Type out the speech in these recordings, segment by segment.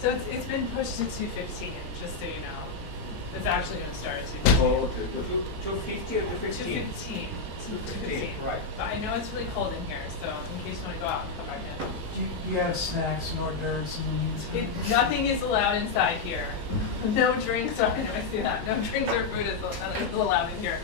So it's been pushed to 2:15, just so you know. It's actually gonna start at 2:15. Oh, okay. 250 or 215? 2:15. 2:15, right. But I know it's really cold in here, so in case you wanna go out and come back in. Do you have snacks and hors d'oeuvres in the meantime? Nothing is allowed inside here. No drinks, sorry, I see that. No drinks or food is allowed in here.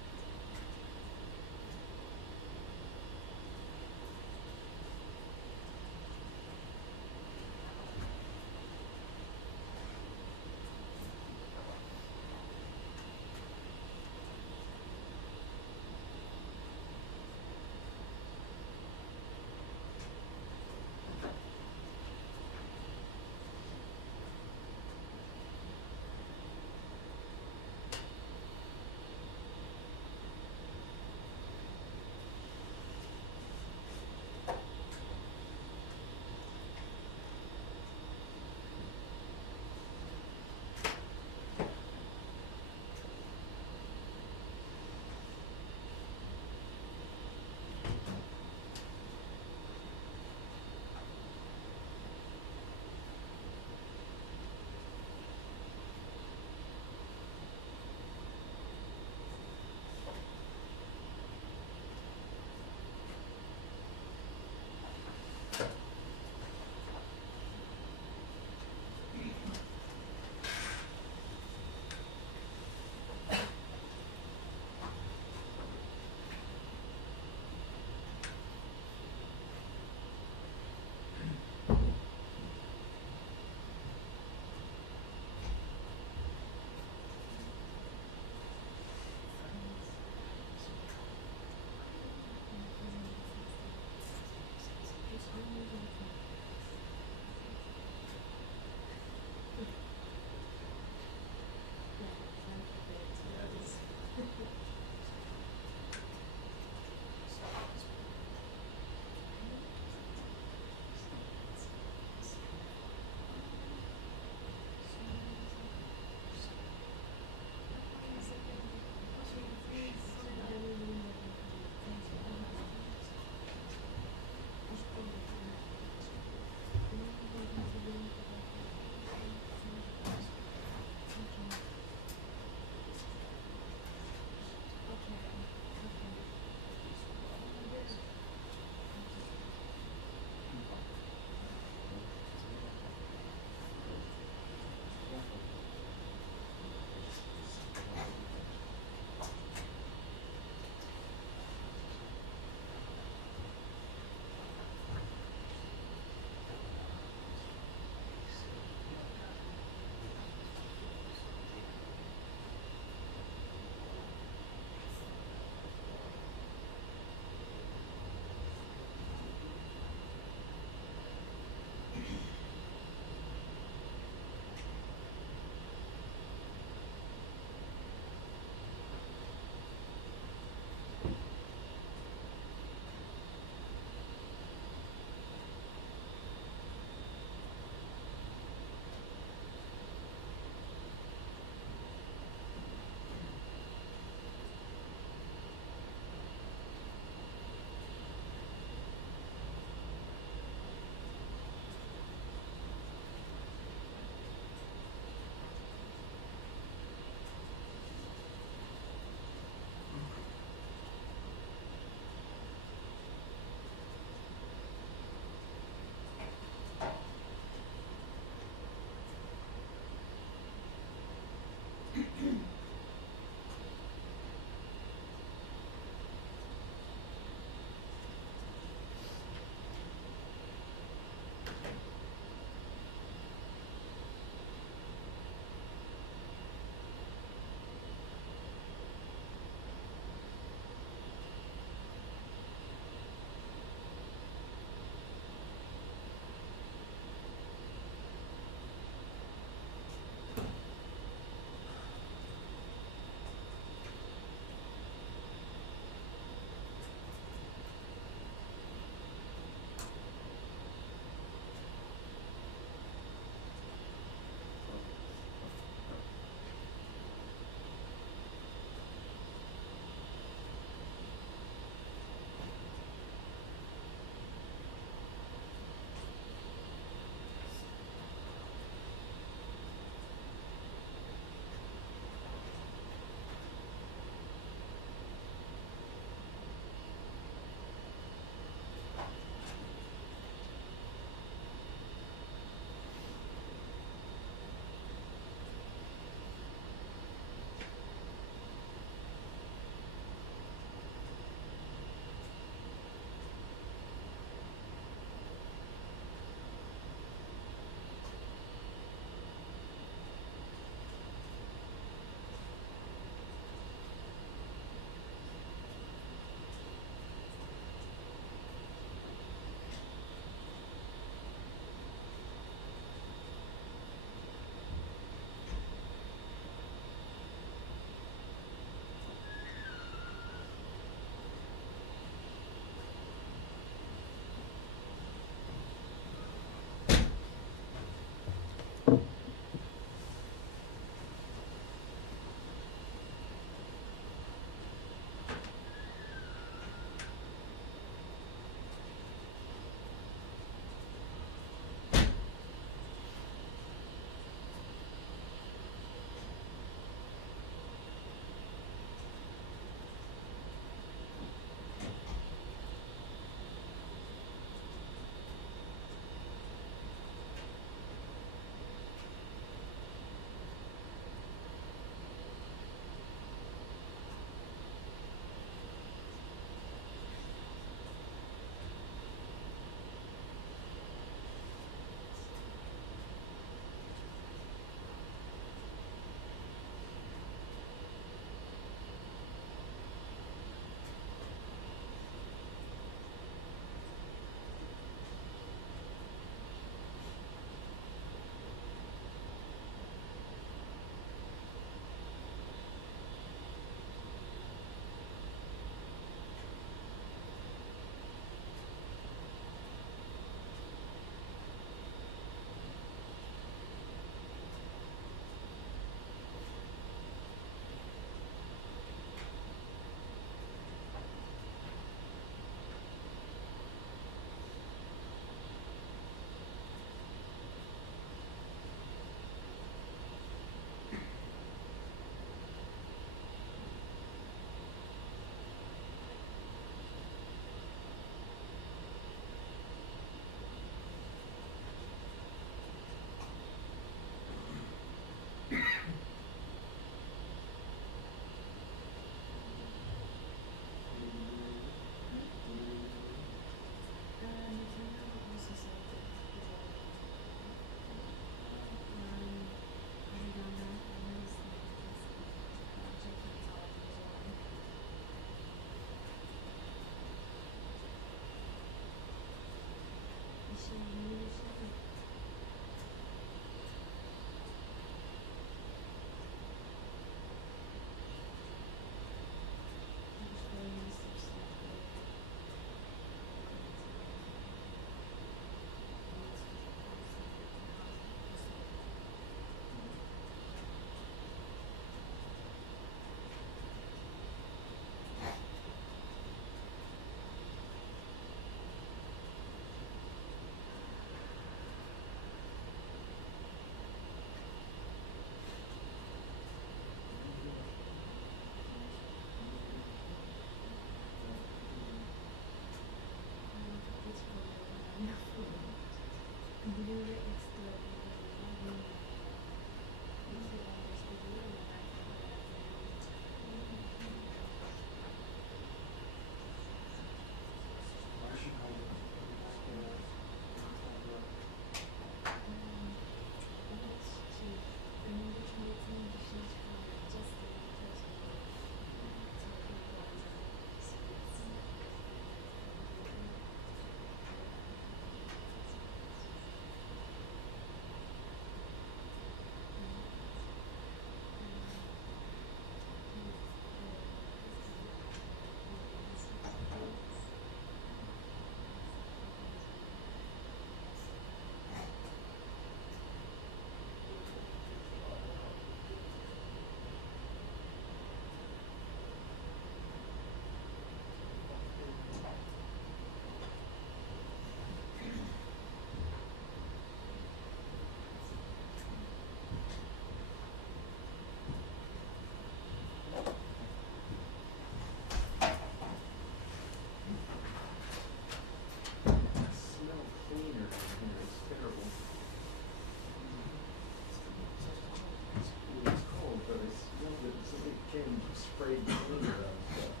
sprayed cleaner on stuff.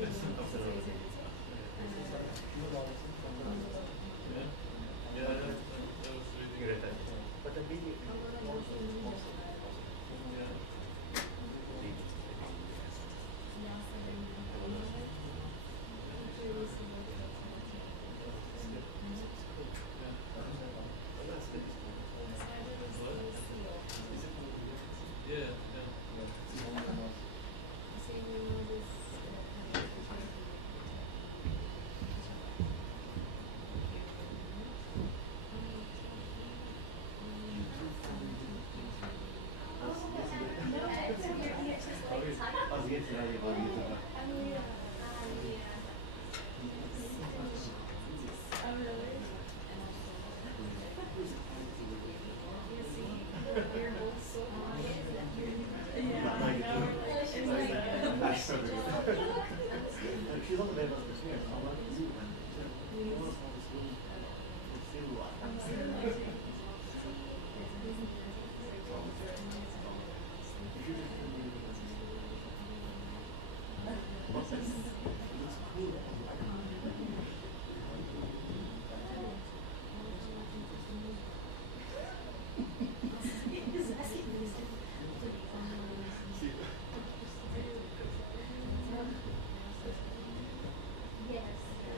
It smells terrible. She's on the bed with me. I'm like, Yes.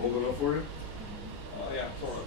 Hold it up for you? Yeah, sort of.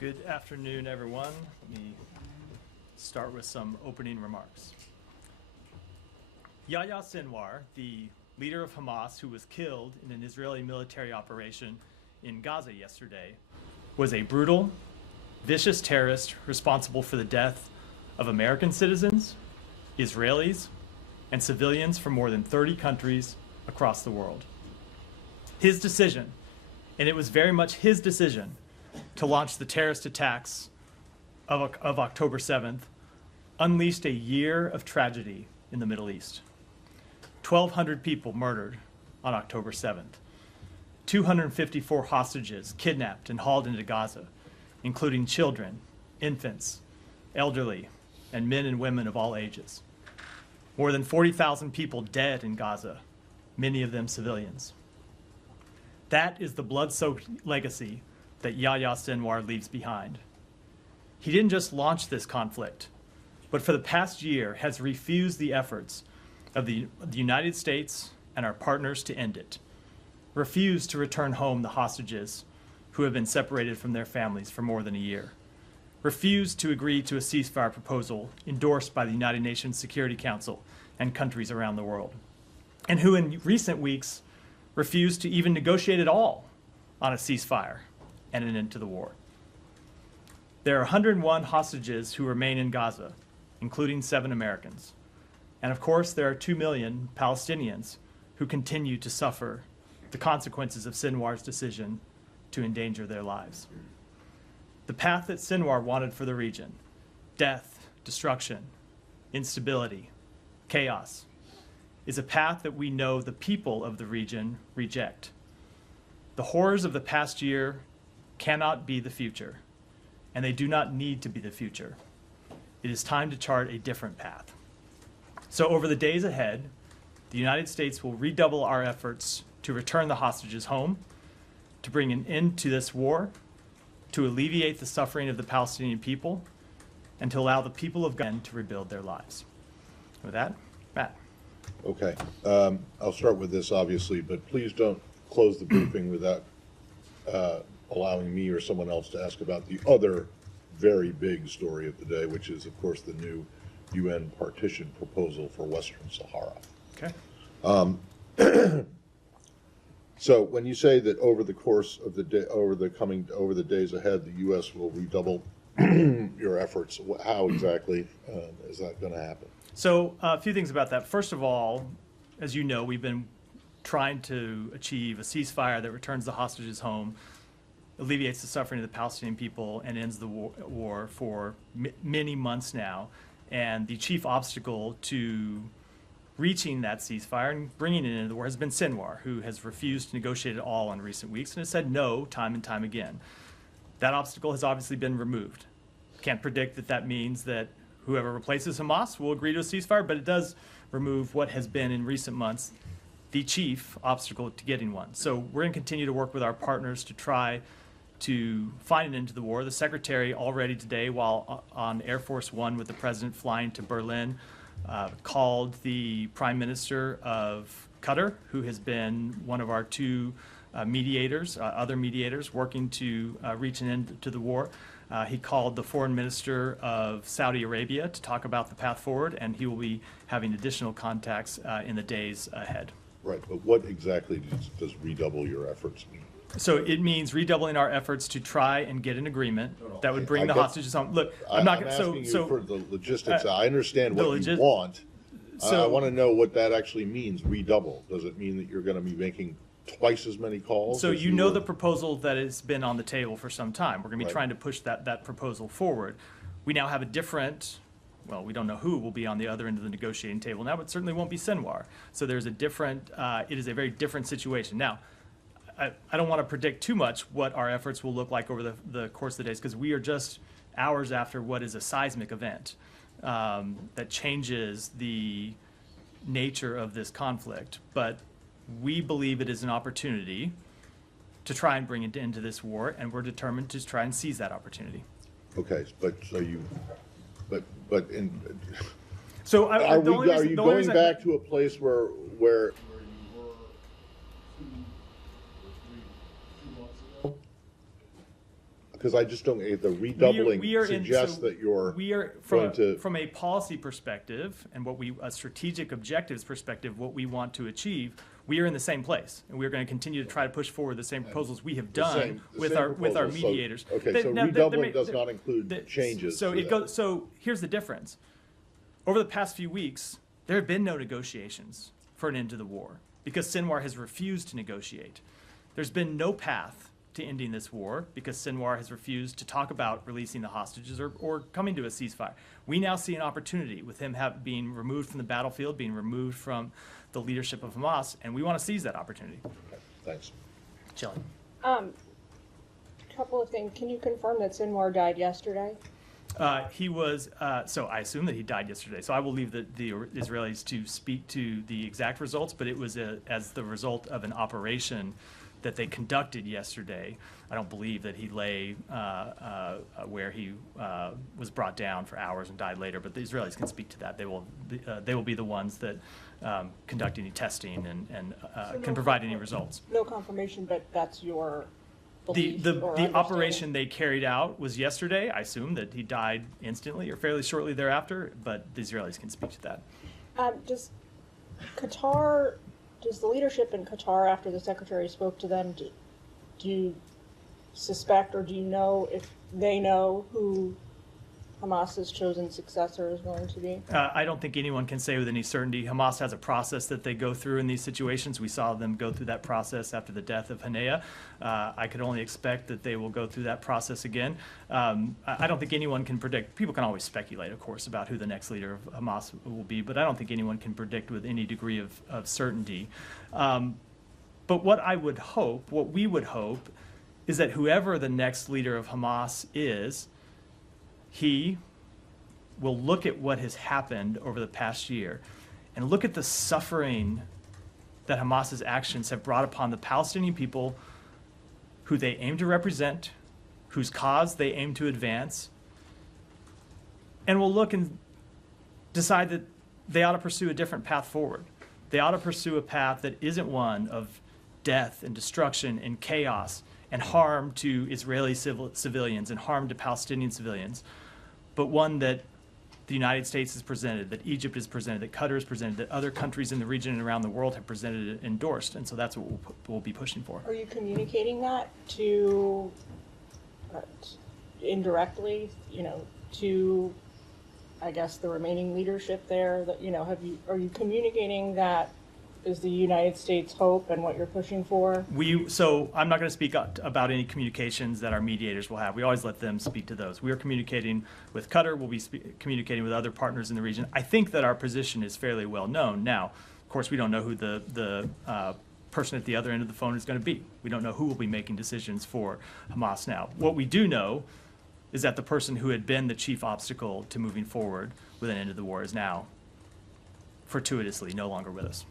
Good afternoon, everyone. Let me start with some opening remarks. Yahya Sinwar, the leader of Hamas who was killed in an Israeli military operation in Gaza yesterday, was a brutal, vicious terrorist responsible for the death of American citizens, Israelis, and civilians from more than 30 countries across the world. His decision, and it was very much his decision, to launch the terrorist attacks of October 7th, unleashed a year of tragedy in the Middle East. 1,200 people murdered on October 7th. 254 hostages kidnapped and hauled into Gaza, including children, infants, elderly, and men and women of all ages. More than 40,000 people dead in Gaza, many of them civilians. That is the blood-soaked legacy that Yahya Sinwar leaves behind. He didn't just launch this conflict, but for the past year has refused the efforts of the United States and our partners to end it, refused to return home the hostages who have been separated from their families for more than a year, refused to agree to a ceasefire proposal endorsed by the United Nations Security Council and countries around the world, and who in recent weeks refused to even negotiate at all on a ceasefire and an end to the war. There are 101 hostages who remain in Gaza, including 7 Americans. And of course, there are 2 million Palestinians who continue to suffer the consequences of Sinwar's decision to endanger their lives. The path that Sinwar wanted for the region, death, destruction, instability, chaos, is a path that we know the people of the region reject. The horrors of the past year cannot be the future, and they do not need to be the future. It is time to chart a different path. So over the days ahead, the United States will redouble our efforts to return the hostages home, to bring an end to this war, to alleviate the suffering of the Palestinian people, and to allow the people of Gaza to rebuild their lives. With that, Matt. Okay. I'll start with this, obviously, but please don't close the briefing without allowing me or someone else to ask about the other very big story of the day, which is, of course, the new UN partition proposal for Western Sahara. Okay. So when you say that over the course of the day, over the days ahead, the U.S. will redouble your efforts, how exactly is that going to happen? So a few things about that. First of all, as you know, we've been trying to achieve a ceasefire that returns the hostages home, alleviates the suffering of the Palestinian people, and ends the war for many months now. And the chief obstacle to reaching that ceasefire and bringing it into the war has been Sinwar, who has refused to negotiate at all in recent weeks and has said no time and time again. That obstacle has obviously been removed. Can't predict that that means that whoever replaces Hamas will agree to a ceasefire, but it does remove what has been in recent months the chief obstacle to getting one. So we're going to continue to work with our partners to try to find an end to the war. The secretary already today, while on Air Force One with the president flying to Berlin, called the prime minister of Qatar, who has been one of our 2 mediators, other mediators, working to reach an end to the war. He called the foreign minister of Saudi Arabia to talk about the path forward, and he will be having additional contacts in the days ahead. Right, but what exactly does redouble your efforts mean? So it means redoubling our efforts to try and get an agreement that would bring the hostages home. Look, I'm asking you for the logistics. I understand what you want. So I want to know what that actually means, redouble. Does it mean that you're going to be making twice as many calls? So you know the proposal that has been on the table for some time. We're going to be Right. trying to push that proposal forward. We now have a different, well, we don't know who will be on the other end of the negotiating table now, but certainly won't be Sinwar. So there's a different, it is a very different situation. Now, I don't want to predict too much what our efforts will look like over the course of the days, because we are just hours after what is a seismic event that changes the nature of this conflict. But we believe it is an opportunity to try and bring an end to this war, and we're determined to try and seize that opportunity. Okay, but so you, but in. So Are you going back to a place where you were 2 or 3 months ago? because I just don't, the redoubling we are suggests so that you're we are going to. from a policy perspective and a strategic objectives perspective, what we want to achieve, we are in the same place, and we're going to continue to try to push forward the same proposals we have done with our proposals. So- mediators. Okay, so Now, redoubling does not include changes. So to it that. goes. So here's the difference. Over the past few weeks, there have been no negotiations for an end to the war because Sinwar has refused to negotiate. There's been no path to ending this war because Sinwar has refused to talk about releasing the hostages or coming to a ceasefire. We now see an opportunity with him being removed from the battlefield, being removed from the leadership of Hamas, and we want to seize that opportunity. Okay, thanks. Chilling. Couple of things. Can you confirm that Sinwar died yesterday? He was, so I assume that he died yesterday. So I will leave the Israelis to speak to the exact results, but it was as the result of an operation that they conducted yesterday. I don't believe that he lay where he was brought down for hours and died later, but the Israelis can speak to that. They will be the ones that conduct any testing and can provide any results. No confirmation, but that's your belief The or understanding? operation they carried out was yesterday. I assume that he died instantly or fairly shortly thereafter, but the Israelis can speak to that. Does the leadership in Qatar, after the secretary spoke to them, do you suspect or do you know if they know who Hamas's chosen successor is going to be? I don't think anyone can say with any certainty. Hamas has a process that they go through in these situations. We saw them go through that process after the death of Haniyeh. I could only expect that they will go through that process again. I don't think anyone can predict. People can always speculate, of course, about who the next leader of Hamas will be, but I don't think anyone can predict with any degree of certainty. But what we would hope, is that whoever the next leader of Hamas is, he will look at what has happened over the past year and look at the suffering that Hamas's actions have brought upon the Palestinian people who they aim to represent, whose cause they aim to advance, and will look and decide that they ought to pursue a different path forward. They ought to pursue a path that isn't one of death and destruction and chaos and harm to Israeli civilians and harm to Palestinian civilians, but one that the United States has presented, that Egypt has presented, that Qatar has presented, that other countries in the region and around the world have presented and endorsed. And so that's what we'll be pushing for. Are you communicating that to, indirectly, to, I guess, the remaining leadership there? That are you communicating that is the United States' hope and what you're pushing for? So I'm not going to speak about any communications that our mediators will have. We always let them speak to those. We are communicating with Qatar. We'll be communicating with other partners in the region. I think that our position is fairly well known. Now, of course, we don't know who the person at the other end of the phone is going to be. We don't know who will be making decisions for Hamas now. What we do know is that the person who had been the chief obstacle to moving forward with an end to the war is now fortuitously no longer with us.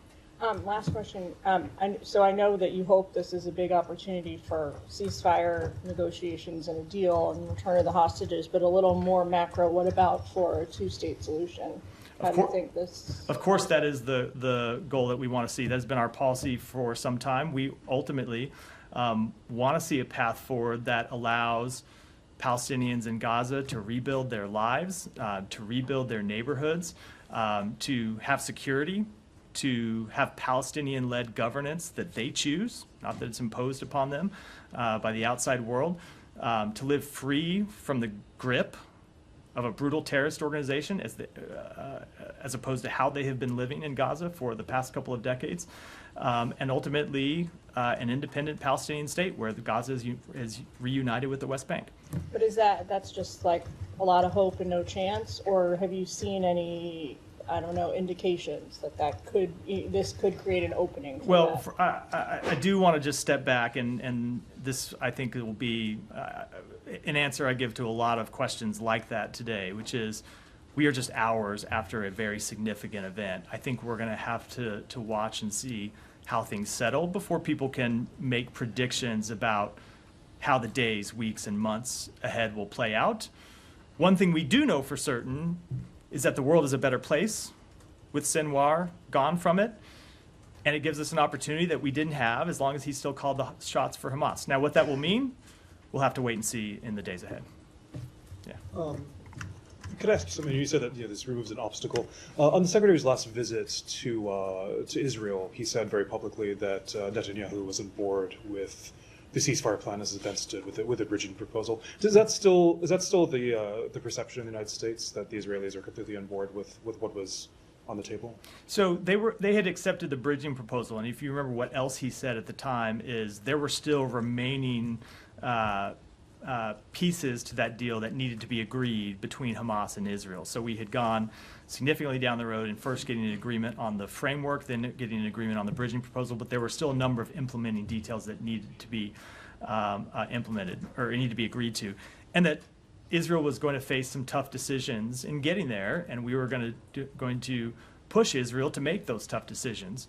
Last question. So I know that you hope this is a big opportunity for ceasefire negotiations and a deal and return of the hostages, but a little more macro, what about for a two-state solution? How do you think this? Of course, that is the goal that we want to see. That has been our policy for some time. We ultimately want to see a path forward that allows Palestinians in Gaza to rebuild their lives, to rebuild their neighborhoods, to have security, to have Palestinian-led governance that they choose, not that it's imposed upon them by the outside world, to live free from the grip of a brutal terrorist organization as opposed to how they have been living in Gaza for the past couple of decades, and ultimately an independent Palestinian state where Gaza is reunited with the West Bank. But that's just like a lot of hope and no chance, or have you seen any, I don't know, indications that this could create an opening? Well, I do want to just step back, and this I think will be an answer I give to a lot of questions like that today, which is we are just hours after a very significant event. I think we're going to have to watch and see how things settle before people can make predictions about how the days, weeks, and months ahead will play out. One thing we do know for certain is that the world is a better place with Sinwar gone from it, and it gives us an opportunity that we didn't have as long as he still called the shots for Hamas. Now, what that will mean, we'll have to wait and see in the days ahead. Yeah. Could I ask you something? You said that this removes an obstacle. On the Secretary's last visit to Israel, he said very publicly that Netanyahu was on board with the ceasefire plan as it then stood with the bridging proposal. Is that still the perception in the United States, that the Israelis are completely on board with what was on the table? So they had accepted the bridging proposal, and if you remember what else he said at the time is there were still remaining pieces to that deal that needed to be agreed between Hamas and Israel. So we had gone significantly down the road in first getting an agreement on the framework, then getting an agreement on the bridging proposal, but there were still a number of implementing details that needed to be implemented or needed to be agreed to, and that Israel was going to face some tough decisions in getting there, and we were going to push Israel to make those tough decisions.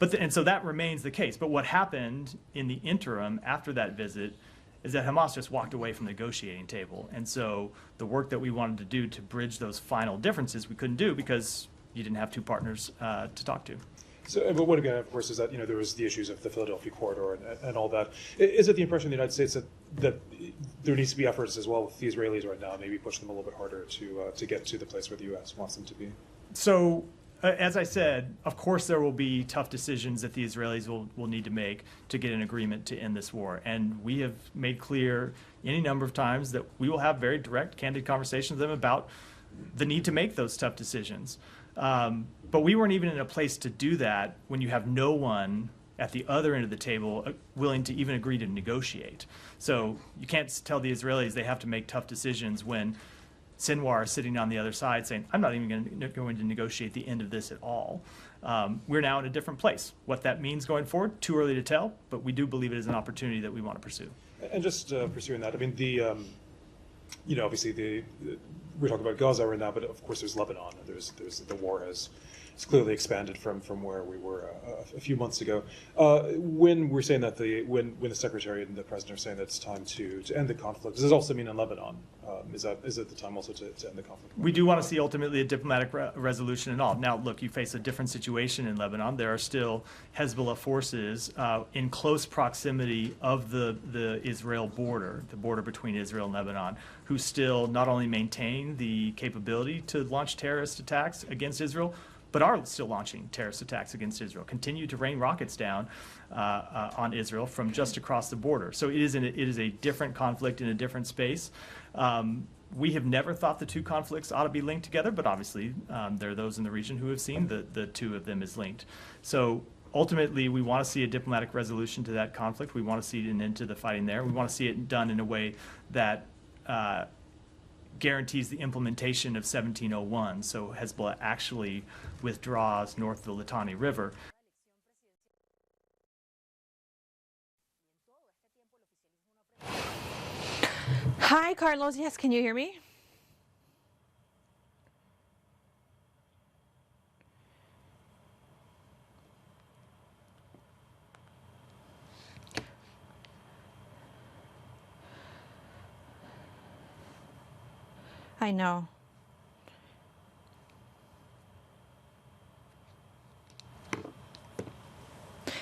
And so that remains the case. But what happened in the interim after that visit is that Hamas just walked away from the negotiating table. And so the work that we wanted to do to bridge those final differences, we couldn't do because you didn't have two partners to talk to. So, but what again, of course, is that there was the issues of the Philadelphia corridor and all that. Is it the impression in the United States that there needs to be efforts as well with the Israelis right now, maybe push them a little bit harder to get to the place where the U.S. wants them to be? So, as I said, of course there will be tough decisions that the Israelis will need to make to get an agreement to end this war. And we have made clear any number of times that we will have very direct, candid conversations with them about the need to make those tough decisions. But we weren't even in a place to do that when you have no one at the other end of the table willing to even agree to negotiate. So you can't tell the Israelis they have to make tough decisions when Sinwar is sitting on the other side saying, I'm not even going to negotiate the end of this at all. We're now in a different place. What that means going forward, too early to tell, but we do believe it is an opportunity that we want to pursue. And just pursuing that, I mean, obviously we're talking about Gaza right now, but of course there's Lebanon. There's the war has clearly expanded from where we were a few months ago. When we're saying that when the Secretary and the President are saying that it's time to end the conflict, does this also mean in Lebanon? Is it the time also to end the conflict? We do want to see ultimately a diplomatic resolution and all. Now, look, you face a different situation in Lebanon. There are still Hezbollah forces in close proximity of the Israel border, the border between Israel and Lebanon, who still not only maintain the capability to launch terrorist attacks against Israel, but are still launching terrorist attacks against Israel, continue to rain rockets down on Israel from just across the border. So it is a different conflict in a different space. We have never thought the two conflicts ought to be linked together, but obviously there are those in the region who have seen the two of them as linked. So ultimately, we want to see a diplomatic resolution to that conflict. We want to see an end to the fighting there. We want to see it done in a way that guarantees the implementation of 1701, so Hezbollah actually withdraws north of the Litani River. Hi, Carlos. Yes, can you hear me? I know.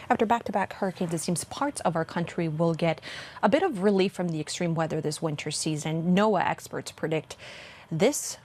After back-to-back hurricanes, it seems parts of our country will get a bit of relief from the extreme weather this winter season. NOAA experts predict this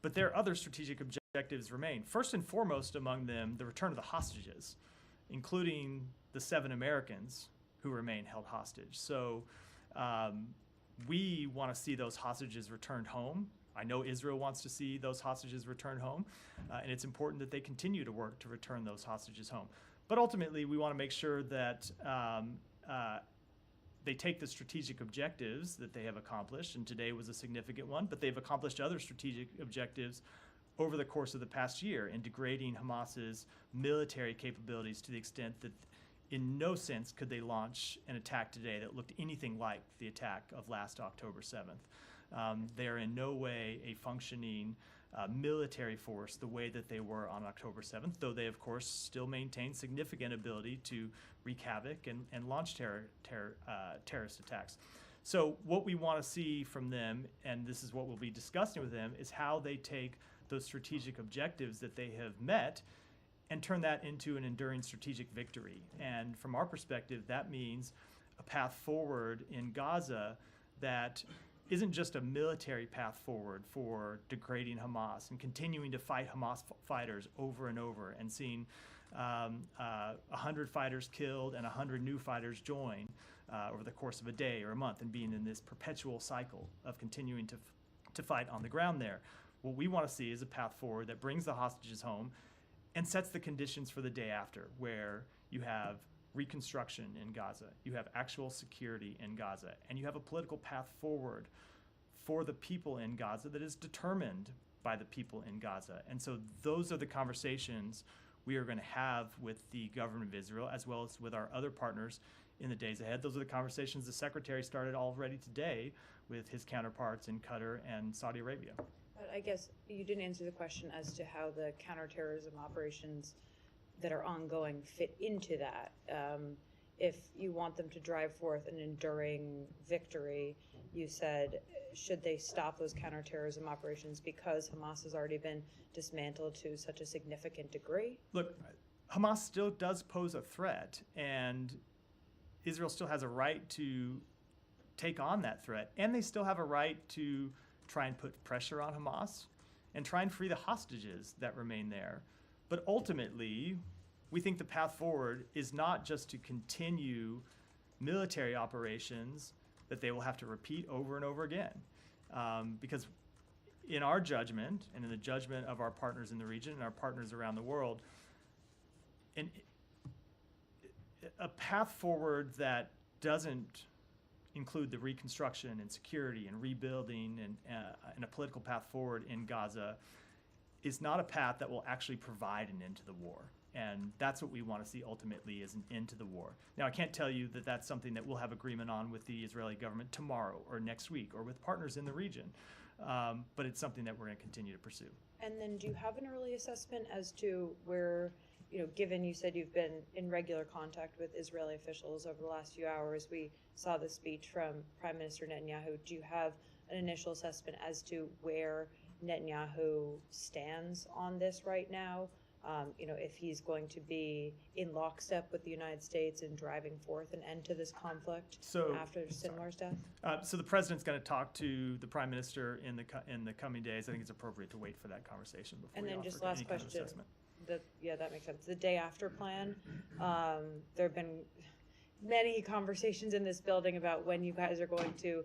But there are other strategic objectives objectives remain. First and foremost among them, the return of the hostages, including the 7 Americans who remain held hostage. So we want to see those hostages returned home. I know Israel wants to see those hostages returned home, and it's important that they continue to work to return those hostages home. But ultimately, we want to make sure that they take the strategic objectives that they have accomplished, and today was a significant one, but they've accomplished other strategic objectives over the course of the past year in degrading Hamas's military capabilities to the extent that in no sense could they launch an attack today that looked anything like the attack of last October 7th. They are in no way a functioning military force the way that they were on October 7th, though they, of course, still maintain significant ability to wreak havoc and launch terrorist attacks. So what we want to see from them, and this is what we'll be discussing with them, is how they take those strategic objectives that they have met and turn that into an enduring strategic victory. And from our perspective, that means a path forward in Gaza that isn't just a military path forward for degrading Hamas and continuing to fight Hamas fighters over and over and seeing 100 fighters killed and 100 new fighters join over the course of a day or a month and being in this perpetual cycle of continuing to fight on the ground there. What we want to see is a path forward that brings the hostages home and sets the conditions for the day after, where you have reconstruction in Gaza, you have actual security in Gaza, and you have a political path forward for the people in Gaza that is determined by the people in Gaza. And so those are the conversations we are going to have with the government of Israel, as well as with our other partners in the days ahead. Those are the conversations the Secretary started already today with his counterparts in Qatar and Saudi Arabia. But I guess you didn't answer the question as to how the counterterrorism operations that are ongoing fit into that. If you want them to drive forth an enduring victory, you said, should they stop those counterterrorism operations because Hamas has already been dismantled to such a significant degree? Look, Hamas still does pose a threat, and Israel still has a right to take on that threat, and they still have a right to try and put pressure on Hamas and try and free the hostages that remain there. But ultimately, we think the path forward is not just to continue military operations that they will have to repeat over and over again. Because in our judgment, and in the judgment of our partners in the region and our partners around the world, a path forward that doesn't include the reconstruction and security and rebuilding and a political path forward in Gaza is not a path that will actually provide an end to the war. And that's what we want to see ultimately, is an end to the war. Now, I can't tell you that that's something that we'll have agreement on with the Israeli government tomorrow or next week or with partners in the region, but it's something that we're going to continue to pursue. And then do you have an early assessment as to where, given you said you've been in regular contact with Israeli officials over the last few hours, we saw the speech from Prime Minister Netanyahu. Do you have an initial assessment as to where Netanyahu stands on this right now? If he's going to be in lockstep with the United States in driving forth an end to this conflict after Sinwar's death? So the president's going to talk to the prime minister in the coming days. I think it's appropriate to wait for that conversation before. And then just last question. That makes sense. The day after plan. There have been many conversations in this building about when you guys are going to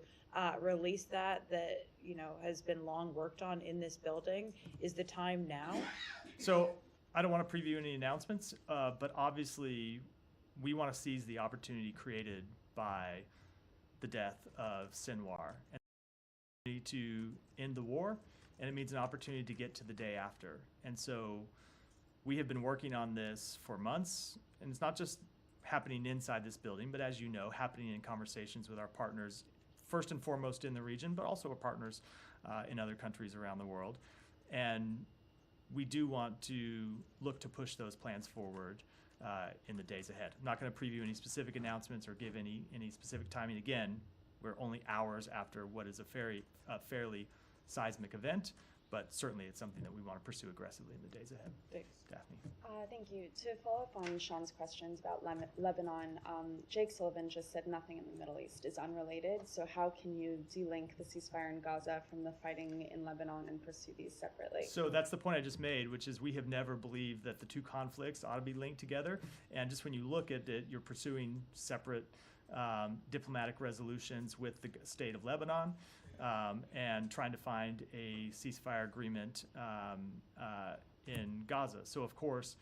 release that has been long worked on in this building. Is the time now? So I don't want to preview any announcements, but obviously we want to seize the opportunity created by the death of Sinwar and to end the war, and it means an opportunity to get to the day after. And so we have been working on this for months, and it's not just happening inside this building, but as you know, happening in conversations with our partners, first and foremost in the region, but also our partners in other countries around the world. And we do want to look to push those plans forward in the days ahead. I'm not going to preview any specific announcements or give any specific timing. Again, we're only hours after what is a fairly seismic event, But certainly it's something that we want to pursue aggressively in the days ahead. Thanks. Daphne. Thank you. To follow up on Sean's questions about Lebanon, Jake Sullivan just said nothing in the Middle East is unrelated. So how can you de-link the ceasefire in Gaza from the fighting in Lebanon and pursue these separately? So that's the point I just made, which is we have never believed that the two conflicts ought to be linked together. And just when you look at it, you're pursuing separate diplomatic resolutions with the state of Lebanon and trying to find a ceasefire agreement in Gaza. So, of course,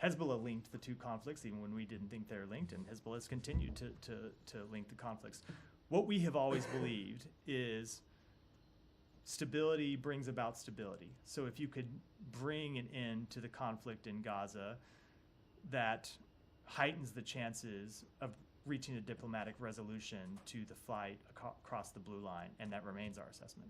Hezbollah linked the two conflicts even when we didn't think they were linked, and Hezbollah has continued to link the conflicts. What we have always believed is stability brings about stability. So if you could bring an end to the conflict in Gaza, that heightens the chances of reaching a diplomatic resolution to the fight across the blue line, and that remains our assessment.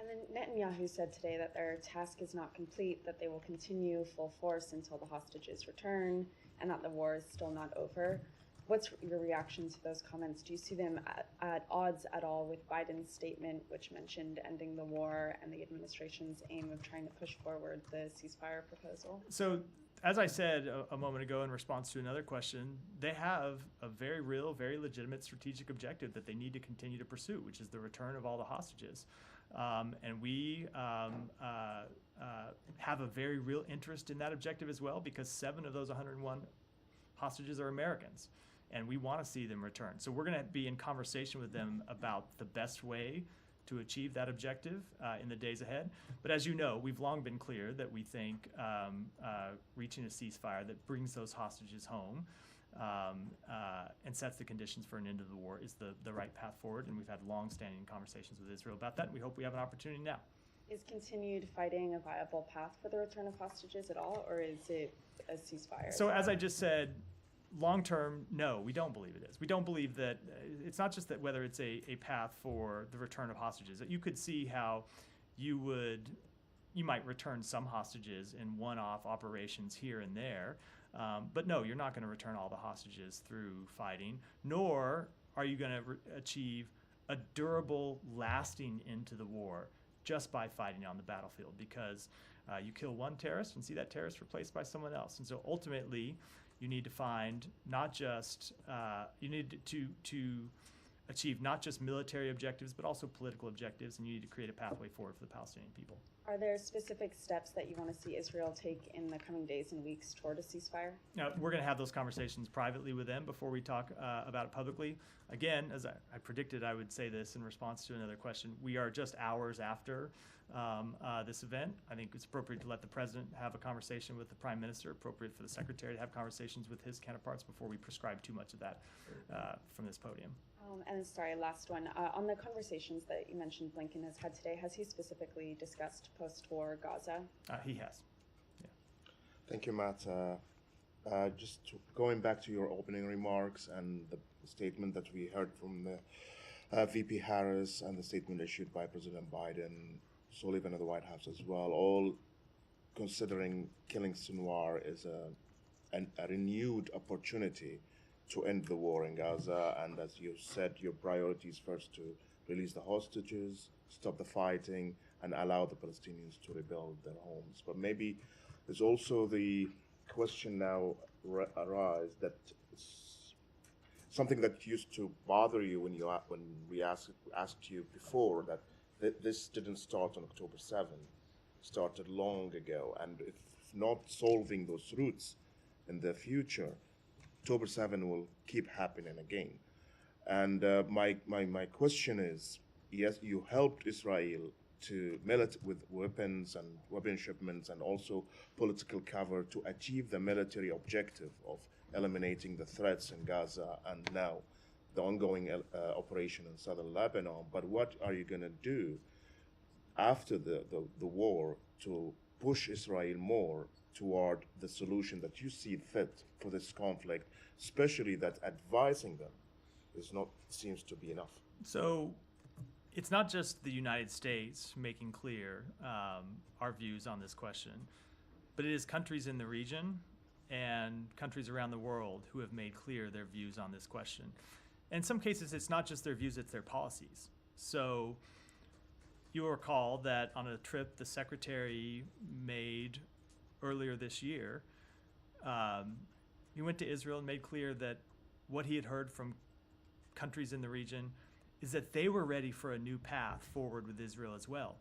And then Netanyahu said today that their task is not complete, that they will continue full force until the hostages return, and that the war is still not over. What's your reaction to those comments? Do you see them at odds at all with Biden's statement, which mentioned ending the war and the administration's aim of trying to push forward the ceasefire proposal? So, as I said a moment ago in response to another question, they have a very real, very legitimate strategic objective that they need to continue to pursue, which is the return of all the hostages. And we have a very real interest in that objective as well, because 7 of those 101 hostages are Americans, and we want to see them return. So we're going to be in conversation with them about the best way to achieve that objective in the days ahead. But as you know, we've long been clear that we think reaching a ceasefire that brings those hostages home and sets the conditions for an end of the war is the right path forward, and we've had long-standing conversations with Israel about that, and we hope we have an opportunity now. Is continued fighting a viable path for the return of hostages at all, or is it a ceasefire? So as I just said, long-term, no, we don't believe it is. We don't believe that it's not just that whether it's a path for the return of hostages. That you could see how you might return some hostages in one-off operations here and there, but no, you're not going to return all the hostages through fighting, nor are you going to achieve a durable, lasting end to the war just by fighting on the battlefield, because you kill one terrorist and see that terrorist replaced by someone else. And so ultimately, you need to find not just, you need to achieve not just military objectives, but also political objectives, and you need to create a pathway forward for the Palestinian people. Are there specific steps that you want to see Israel take in the coming days and weeks toward a ceasefire? Now, we're going to have those conversations privately with them before we talk about it publicly. Again, as I predicted I would say this in response to another question, we are just hours after this event. I think it's appropriate to let the president have a conversation with the prime minister, appropriate for the secretary to have conversations with his counterparts before we prescribe too much of that from this podium. And sorry, last one. On the conversations that you mentioned Blinken has had today, has he specifically discussed post-war Gaza? He has. Yeah. Thank you, Matt. Just going back to your opening remarks and the statement that we heard from the VP Harris and the statement issued by President Biden, Sullivan of the White House as well, all considering killing Sinwar is a renewed opportunity to end the war in Gaza, and as you said, your priority is first to release the hostages, stop the fighting, and allow the Palestinians to rebuild their homes. But maybe there's also the question now arise that something that used to bother you when we asked you before, that this didn't start on October 7, started long ago, and if not solving those roots in the future, October 7 will keep happening again. And my question is, yes, you helped Israel to with weapons and weapon shipments and also political cover to achieve the military objective of eliminating the threats in Gaza and now the ongoing operation in southern Lebanon. But what are you going to do after the war to push Israel more toward the solution that you see fit for this conflict, especially that advising them seems to be enough? So it's not just the United States making clear our views on this question, but it is countries in the region and countries around the world who have made clear their views on this question. And in some cases, it's not just their views, it's their policies. So you'll recall that on a trip the secretary made earlier this year, he went to Israel and made clear that what he had heard from countries in the region is that they were ready for a new path forward with Israel as well.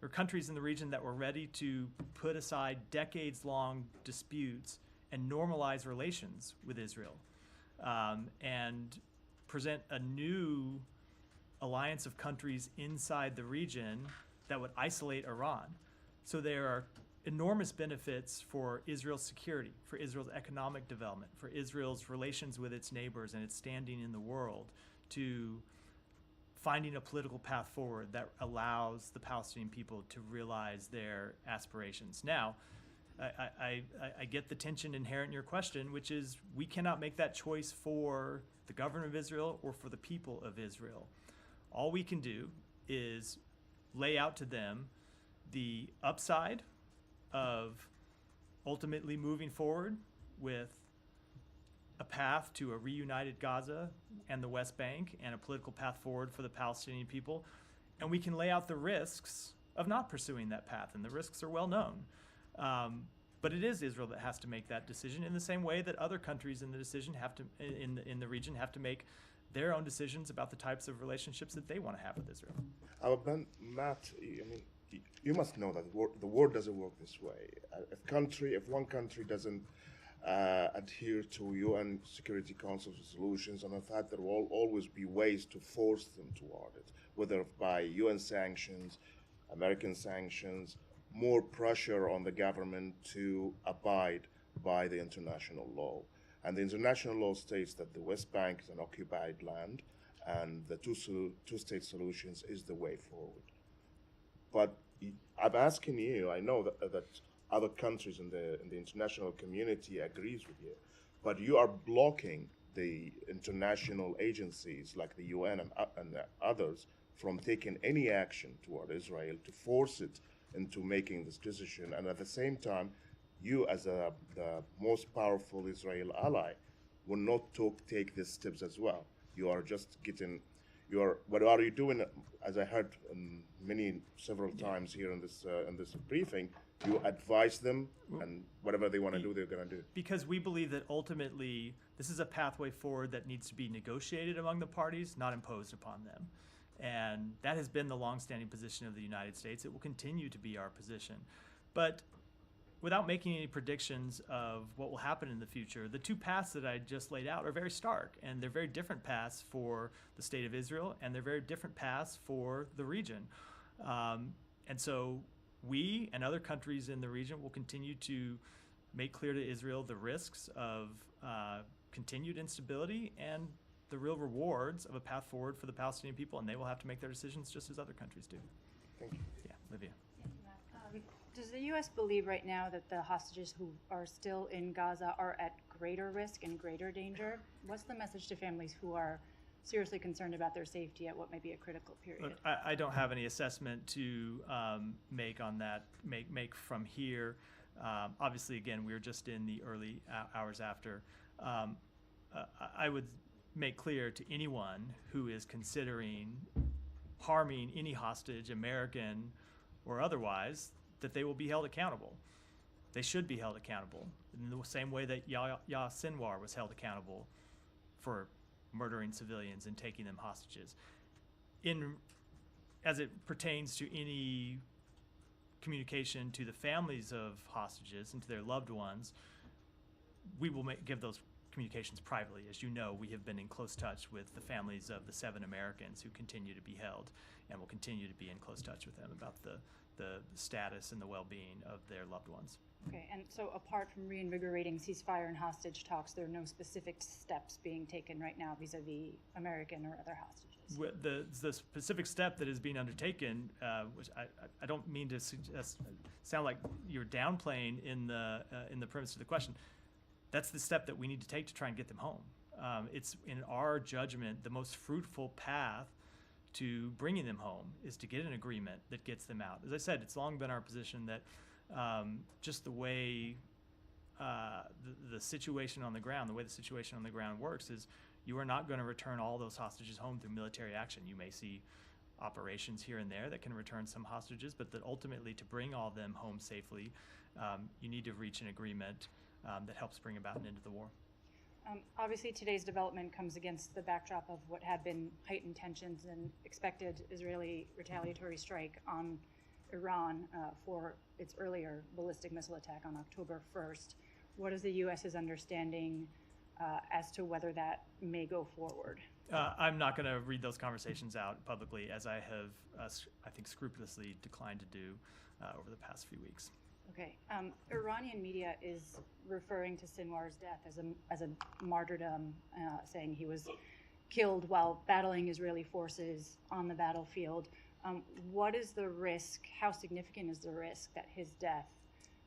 There were countries in the region that were ready to put aside decades-long disputes and normalize relations with Israel, and present a new alliance of countries inside the region that would isolate Iran. So there are enormous benefits for Israel's security, for Israel's economic development, for Israel's relations with its neighbors and its standing in the world, to finding a political path forward that allows the Palestinian people to realize their aspirations. Now, I get the tension inherent in your question, which is we cannot make that choice for the government of Israel or for the people of Israel. All we can do is lay out to them the upside of ultimately moving forward with a path to a reunited Gaza and the West Bank and a political path forward for the Palestinian people. And we can lay out the risks of not pursuing that path, and the risks are well known. But it is Israel that has to make that decision in the same way that other countries in the decision have to, in the region, have to make their own decisions about the types of relationships that they want to have with Israel. Matt, I mean, you must know that the world doesn't work this way. If one country doesn't adhere to UN Security Council resolutions, and in fact there will always be ways to force them toward it, whether by UN sanctions, American sanctions, more pressure on the government to abide by the international law. And the international law states that the West Bank is an occupied land, and the two-state solutions is the way forward. But I'm asking you, I know that other countries in the international community agrees with you, but you are blocking the international agencies like the UN and others from taking any action toward Israel to force it into making this decision. And at the same time, you as the most powerful Israel ally will not take these steps as well. You are just getting, what are you doing? As I heard several times here in this briefing, you advise them, and whatever they want to do, they're going to do. Because we believe that ultimately this is a pathway forward that needs to be negotiated among the parties, not imposed upon them. And that has been the longstanding position of the United States. It will continue to be our position. But without making any predictions of what will happen in the future, the two paths that I just laid out are very stark, and they're very different paths for the state of Israel, and they're very different paths for the region. And so we and other countries in the region will continue to make clear to Israel the risks of continued instability and the real rewards of a path forward for the Palestinian people, and they will have to make their decisions just as other countries do. Thank you. Yeah, Livia. Does the U.S. believe right now that the hostages who are still in Gaza are at greater risk and greater danger? What's the message to families who are seriously concerned about their safety at what may be a critical period? Look, I don't have any assessment to make on that, make from here. Obviously, again, we're just in the early hours after. I would make clear to anyone who is considering harming any hostage, American or otherwise, that they will be held accountable. They should be held accountable in the same way that Yahya Sinwar was held accountable for murdering civilians and taking them hostages. As it pertains to any communication to the families of hostages and to their loved ones, we will give those communications privately. As you know, we have been in close touch with the families of the 7 Americans who continue to be held, and will continue to be in close touch with them about the status and the well-being of their loved ones. Okay, and so apart from reinvigorating ceasefire and hostage talks, there are no specific steps being taken right now vis-a-vis American or other hostages? The specific step that is being undertaken, which I don't mean to sound like you're downplaying in the premise of the question, that's the step that we need to take to try and get them home. It's, in our judgment, the most fruitful path to bringing them home is to get an agreement that gets them out. As I said, it's long been our position that just the way the situation on the ground, works is you are not going to return all those hostages home through military action. You may see operations here and there that can return some hostages, but that ultimately to bring all of them home safely, you need to reach an agreement that helps bring about an end to the war. Obviously, today's development comes against the backdrop of what had been heightened tensions and expected Israeli retaliatory strike on Iran for its earlier ballistic missile attack on October 1st. What is the U.S.'s understanding as to whether that may go forward? I'm not going to read those conversations out publicly, as I have, I think, scrupulously declined to do over the past few weeks. Okay. Iranian media is referring to Sinwar's death as a martyrdom, saying he was killed while battling Israeli forces on the battlefield. What is the risk? How significant is the risk that his death,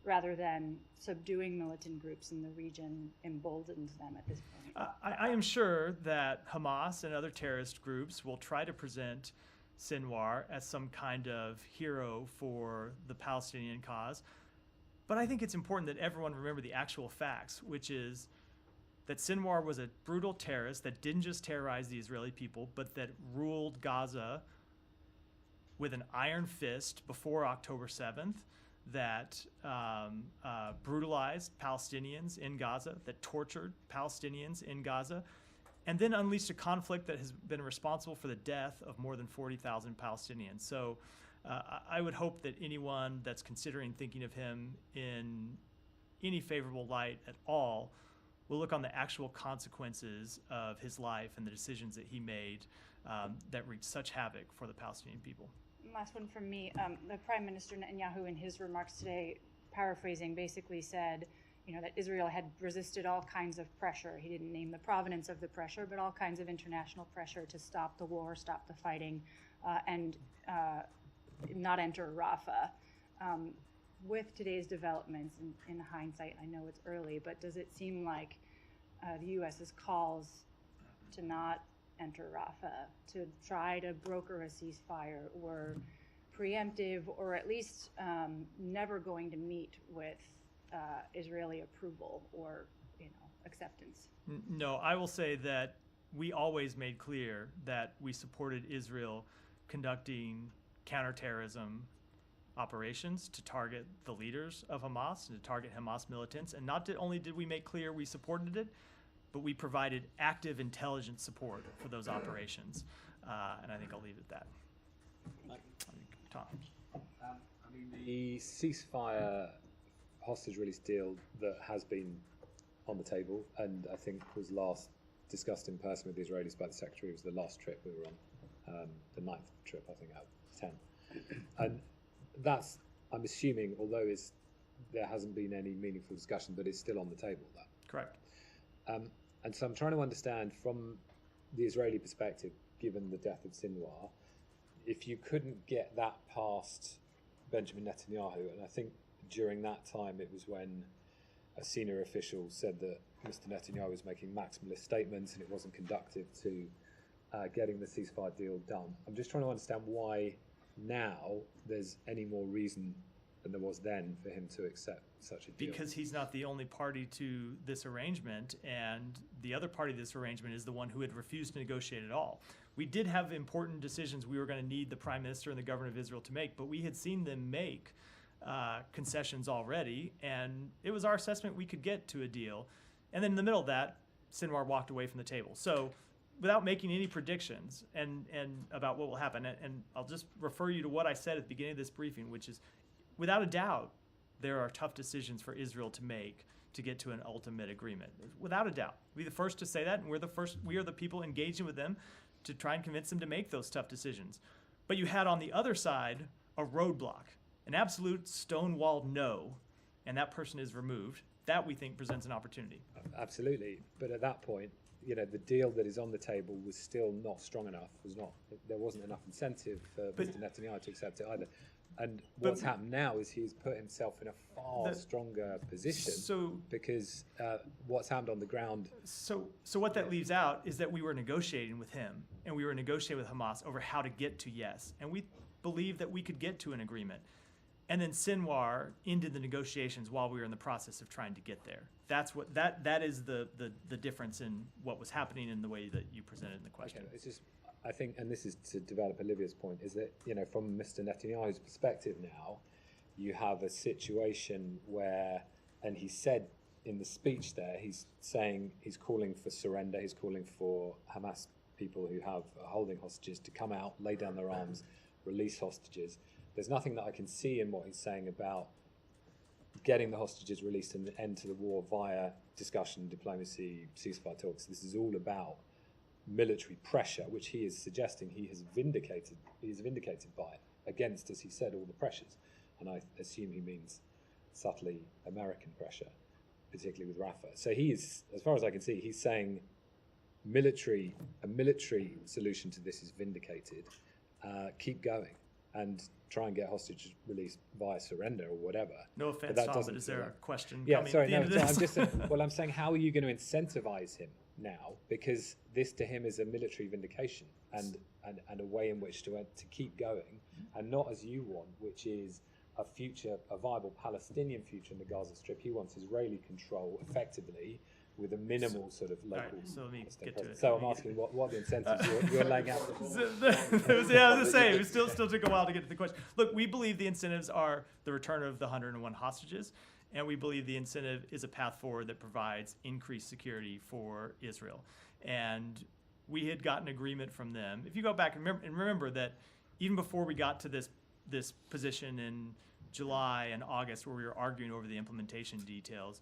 rather than subduing militant groups in the region, emboldens them at this point? I am sure that Hamas and other terrorist groups will try to present Sinwar as some kind of hero for the Palestinian cause. But I think it's important that everyone remember the actual facts, which is that Sinwar was a brutal terrorist that didn't just terrorize the Israeli people, but that ruled Gaza with an iron fist before October 7th, that brutalized Palestinians in Gaza, that tortured Palestinians in Gaza, and then unleashed a conflict that has been responsible for the death of more than 40,000 Palestinians. So I would hope that anyone that's considering thinking of him in any favorable light at all will look on the actual consequences of his life and the decisions that he made that wreaked such havoc for the Palestinian people. Last one from me. The Prime Minister Netanyahu, in his remarks today, paraphrasing, basically said, that Israel had resisted all kinds of pressure. He didn't name the provenance of the pressure, but all kinds of international pressure to stop the war, stop the fighting, and not enter Rafah. With today's developments, in hindsight, I know it's early, but does it seem like the U.S.'s calls to not enter Rafah, to try to broker a ceasefire, were preemptive, or at least never going to meet with Israeli approval or acceptance? No, I will say that we always made clear that we supported Israel conducting counterterrorism operations to target the leaders of Hamas and to target Hamas militants. And not only did we make clear we supported it, but we provided active intelligence support for those operations. And I think I'll leave it at that. Tom. The ceasefire hostage release deal that has been on the table and I think was last discussed in person with the Israelis by the Secretary, was the last trip we were on, the 9th trip, I think, out of 10. And that's, I'm assuming, although there hasn't been any meaningful discussion, but it's still on the table, that. Correct. And so I'm trying to understand from the Israeli perspective, given the death of Sinwar, if you couldn't get that past Benjamin Netanyahu, and I think during that time it was when a senior official said that Mr. Netanyahu was making maximalist statements and it wasn't conducive to getting the ceasefire deal done. I'm just trying to understand why now there's any more reason than there was then for him to accept such a deal. Because he's not the only party to this arrangement, and the other party to this arrangement is the one who had refused to negotiate at all. We did have important decisions we were going to need the Prime Minister and the Governor of Israel to make, but we had seen them make concessions already, and it was our assessment we could get to a deal. And then in the middle of that, Sinwar walked away from the table. So without making any predictions and about what will happen, and I'll just refer you to what I said at the beginning of this briefing, which is, without a doubt, there are tough decisions for Israel to make to get to an ultimate agreement. Without a doubt. We're the first to say that, and we are the people engaging with them to try and convince them to make those tough decisions. But you had on the other side a roadblock, an absolute stonewalled no, and that person is removed. That, we think, presents an opportunity. Absolutely. But at that point, the deal that is on the table was still not strong enough. There wasn't enough incentive for Mr. Netanyahu to accept it either. And what's happened now is he's put himself in a far stronger position because what's happened on the ground. So what that leaves out is that we were negotiating with him and we were negotiating with Hamas over how to get to yes. And we believed that we could get to an agreement. And then Sinwar ended the negotiations while we were in the process of trying to get there. That is the difference in what was happening in the way that you presented in the question. Okay, it's just I think, and this is to develop Olivia's point, is that, you know, from Mr. Netanyahu's perspective now, you have a situation where, and he said in the speech there, he's saying he's calling for surrender, he's calling for Hamas people who have holding hostages to come out, lay down their arms, release hostages. There's nothing that I can see in what he's saying about getting the hostages released and the end to the war via discussion, diplomacy, ceasefire talks. This is all about military pressure, which he is suggesting he is vindicated by, against, as he said, all the pressures. And I assume he means subtly American pressure, particularly with Rafah. So he is, as far as I can see, he's saying a military solution to this is vindicated. Keep going and try and get hostages released via surrender or whatever. No offense, Tom, but is there a question coming sorry, at the end of this? I'm just, well, I'm saying, how are you going to incentivize him now? Because this to him is a military vindication and a way in which to keep going, and not as you want, which is a viable Palestinian future in the Gaza Strip. He wants Israeli control effectively with a minimal sort of local. Right, so let me get to it. So I'm asking what the incentives you're laying out. I was going to say, it still took a while to get to the question. Look, we believe the incentives are the return of the 101 hostages, and we believe the incentive is a path forward that provides increased security for Israel. And we had gotten agreement from them. If you go back and remember that even before we got to this position in July and August, where we were arguing over the implementation details,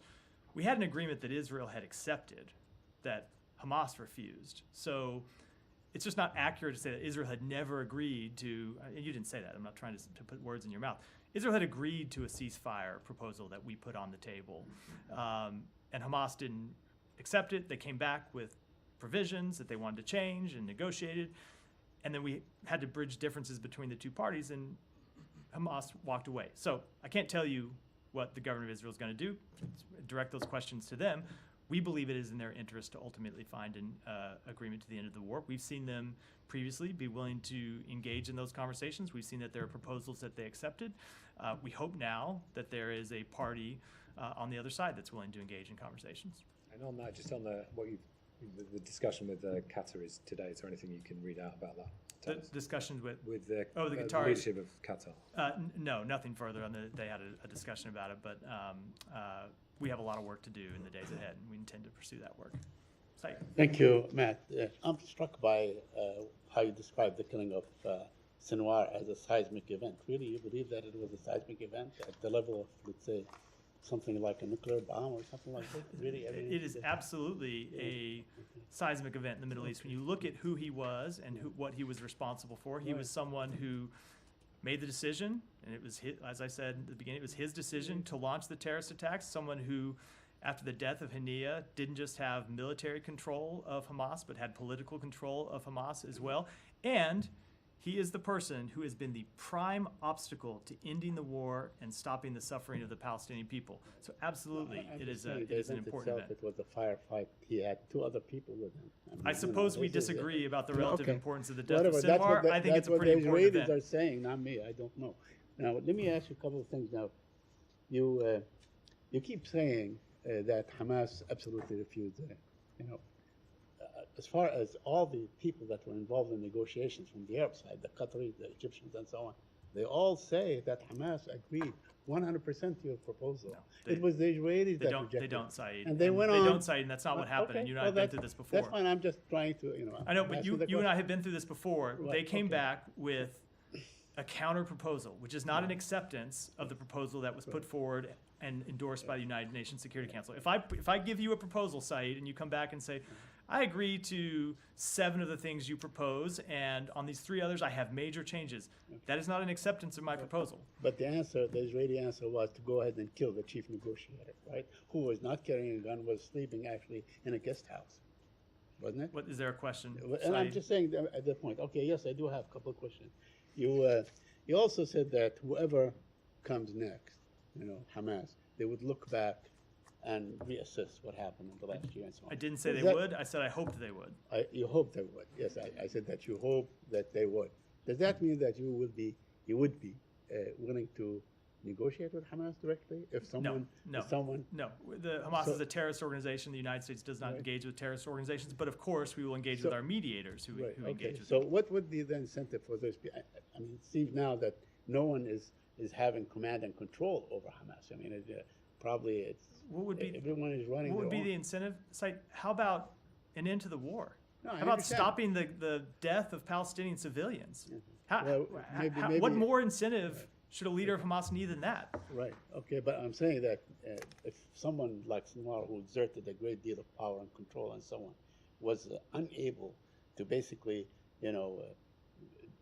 we had an agreement that Israel had accepted, that Hamas refused. So it's just not accurate to say that Israel had never agreed to, and you didn't say that, I'm not trying to put words in your mouth. Israel had agreed to a ceasefire proposal that we put on the table, and Hamas didn't accept it. They came back with provisions that they wanted to change and negotiated, and then we had to bridge differences between the two parties, and Hamas walked away. So I can't tell you what the government of Israel is going to do, direct those questions to them. We believe it is in their interest to ultimately find an agreement to the end of the war. We've seen them previously be willing to engage in those conversations. We've seen that there are proposals that they accepted. We hope now that there is a party on the other side that's willing to engage in conversations. And on that, just on the the discussion with Qatar is today, is there anything you can read out about that? The discussions with the Qatari leadership of Qatar. No, nothing further on they had a discussion about it, but we have a lot of work to do in the days ahead, and we intend to pursue that work. Thank you, Matt. I'm struck by how you described the killing of Sinwar as a seismic event. Really, you believe that it was a seismic event at the level of, let's say, something like a nuclear bomb or something like that? Really, I mean, it is absolutely a seismic event in the Middle East. When you look at who he was and what he was responsible for, he was someone who made the decision, and it was his, as I said at the beginning, it was his decision to launch the terrorist attacks. Someone who, after the death of Haniya, didn't just have military control of Hamas, but had political control of Hamas as well. And he is the person who has been the prime obstacle to ending the war and stopping the suffering of the Palestinian people. So absolutely, it is an important event. It was a firefight. He had two other people with him. I suppose we disagree about the relative importance of the death Whatever. of Sinwar. I think it's a pretty important event. That's what the Israelis are saying, not me. I don't know. Now, let me ask you a couple of things now. You keep saying that Hamas absolutely refused it. As far as all the people that were involved in negotiations from the Arab side, the Qataris, the Egyptians, and so on, they all say that Hamas agreed 100% to your proposal. No, it was the Israelis that rejected. They don't, Saeed. And they went on. They don't, Saeed, and that's not what happened. Okay. And you and I have been through this before. That's fine. I'm just trying to, I know, but you and I have been through this before. Right. They came back with a counter proposal, which is not an acceptance of the proposal that was put forward and endorsed by the United Nations Security Council. If I give you a proposal, Saeed, and you come back and say, I agree to 7 of the things you propose, and on these 3 others, I have major changes. That is not an acceptance of my proposal. But the Israeli answer was to go ahead and kill the chief negotiator, right? Who was not carrying a gun, was sleeping actually in a guest house, wasn't it? What is there a question? And I'm just saying that at that point. Okay, yes, I do have a couple of questions. You also said that whoever comes next, Hamas, they would look back and reassess what happened in the last year and so on. I didn't say they would. I said I hoped they would. You hope they would. Yes, I said that you hope that they would. Does that mean that you would be willing to negotiate with Hamas directly? If someone, no. if someone, No, the Hamas So- is a terrorist organization. The United States does not Right. engage with terrorist organizations, but of course we will engage So- with our mediators who right? engage Okay. with So them. what would be the incentive for those people? I mean, it seems now that no one is having command and control over Hamas. I mean, probably it's What would be everyone is running. What would their be the own. incentive? Site? How about an end to the war? No, I How about understand. stopping the death of Palestinian civilians? Well, maybe- What more incentive should a leader of Hamas need than that? Right. Okay, but I'm saying that if someone like Sinwar, who exerted a great deal of power and control and so on, was unable to basically,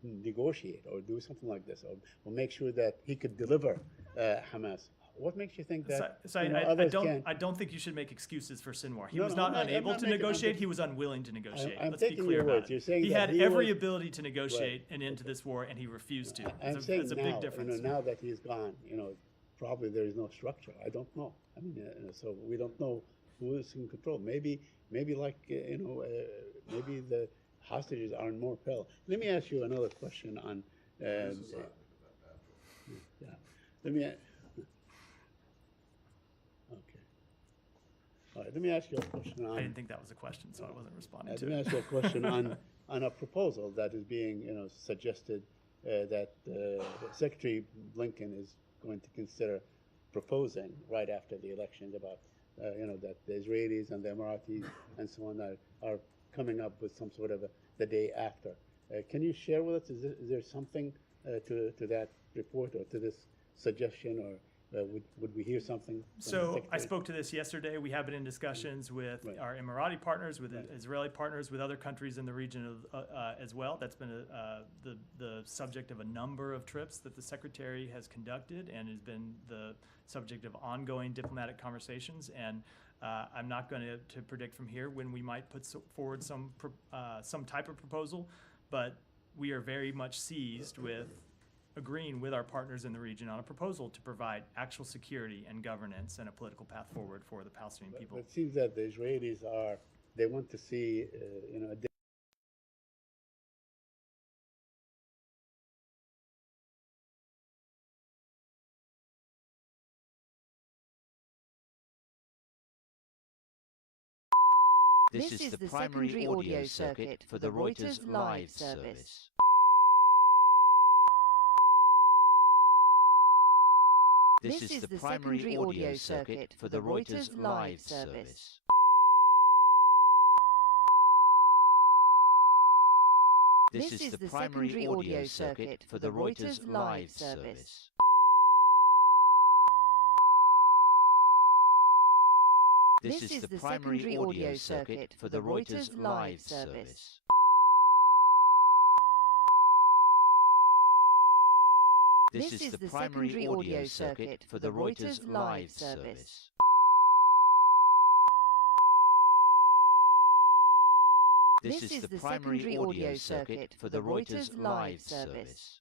negotiate or do something like this, or make sure that he could deliver Hamas, what makes you think that others can? I don't think you should make excuses for Sinwar. He No, was no, not I'm unable not to making- negotiate. He was unwilling to negotiate. I'm Let's be taking clear your about words. it. You're saying he that had he every was- ability to negotiate Right. an end to this war, and he refused to. I'm It's saying a now, big difference. now that he's gone, probably there is no structure. I don't know. I mean, so we don't know who is in control. Maybe like maybe the hostages are in more peril. Let me ask you another question on. Yeah. Let me. Okay. All right. Let me ask you a question on. I didn't think that was a question, so I wasn't responding Let to me it. ask you a question on a proposal that is being suggested that Secretary Blinken is going to consider proposing right after the elections about that the Israelis and the Emiratis and so on are coming up with some sort of the day after. Can you share with us? Is there something to that report or to this suggestion, or would we hear something? From the So I Secretary? spoke to this yesterday. We have been in discussions with our Emirati partners, with Israeli partners, with other countries in the region as well. That's been the subject of a number of trips that the Secretary has conducted and has been the subject of ongoing diplomatic conversations. And I'm not going to predict from here when we might put forward some type of proposal, but we are very much seized with agreeing with our partners in the region on a proposal to provide actual security and governance and a political path forward for the Palestinian people. It seems that the Israelis they want to see a This is the primary audio circuit for the Reuters live service. This is the primary audio circuit for the Reuters live service. This is the primary audio circuit for the Reuters live service. This is the primary audio circuit for the Reuters live service. This is the primary audio circuit for the Reuters live service. This is the primary audio circuit for the Reuters live service.